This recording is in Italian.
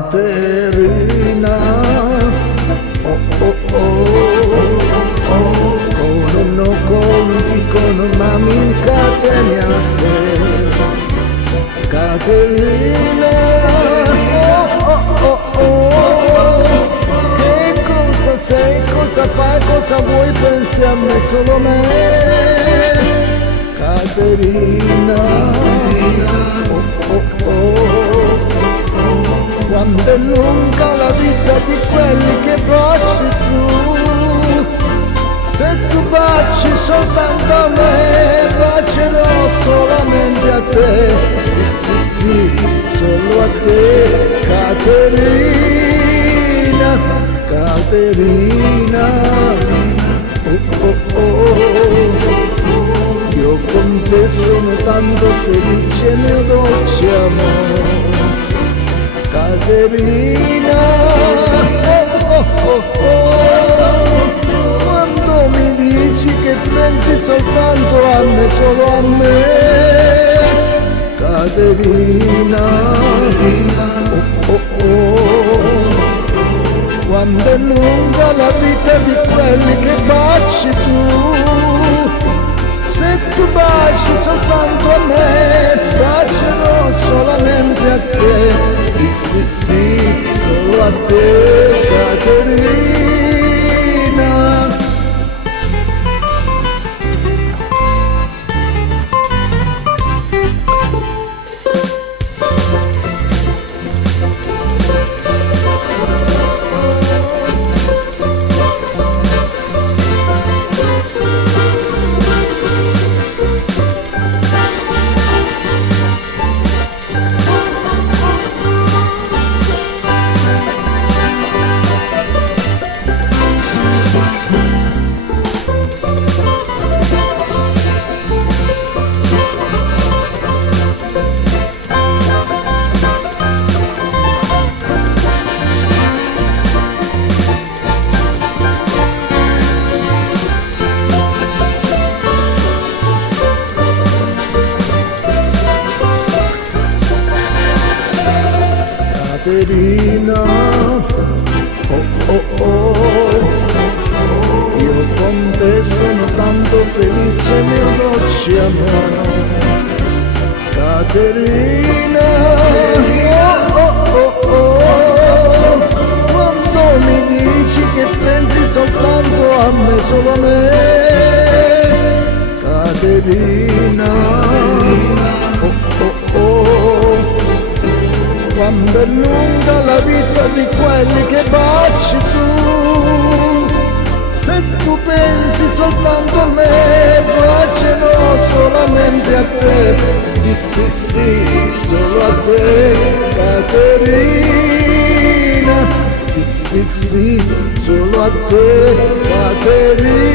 Caterina, oh oh oh, con uno conti con una minca teniate. Caterina, oh oh oh, che cosa sei, cosa fai, cosa vuoi, pensi a me, solo a me. Caterina, oh oh oh, quando è lunga la vita di quelli che baci tu. Se tu baci soltanto a me, bacerò solamente a te. Sì, sì, sì, solo a te, Caterina, Caterina. Oh, oh, oh. Io con te sono tanto felice, mio dolce amore. Caterina, oh, oh, oh. Quando mi dici che pensi soltanto a me, solo a me. Caterina, oh, oh, oh. Quando è lunga la vita di quelli che baci tu. Se tu baci soltanto a me, bacerò solamente a te. Sì, sì, sì, solo a te, Caterina. Caterina, oh oh oh, io con te sono tanto felice, mio dolce amore. Caterina, oh oh oh, quando mi dici che pensi soltanto a me, solo a me. Caterina, oh oh oh, quando è lunga la vita di quelli che baci tu. Se tu pensi soltanto a me, bacerò solamente a te. Sì, sì, sì, solo a te, Caterina. Sì, sì, sì, solo a te, Caterina.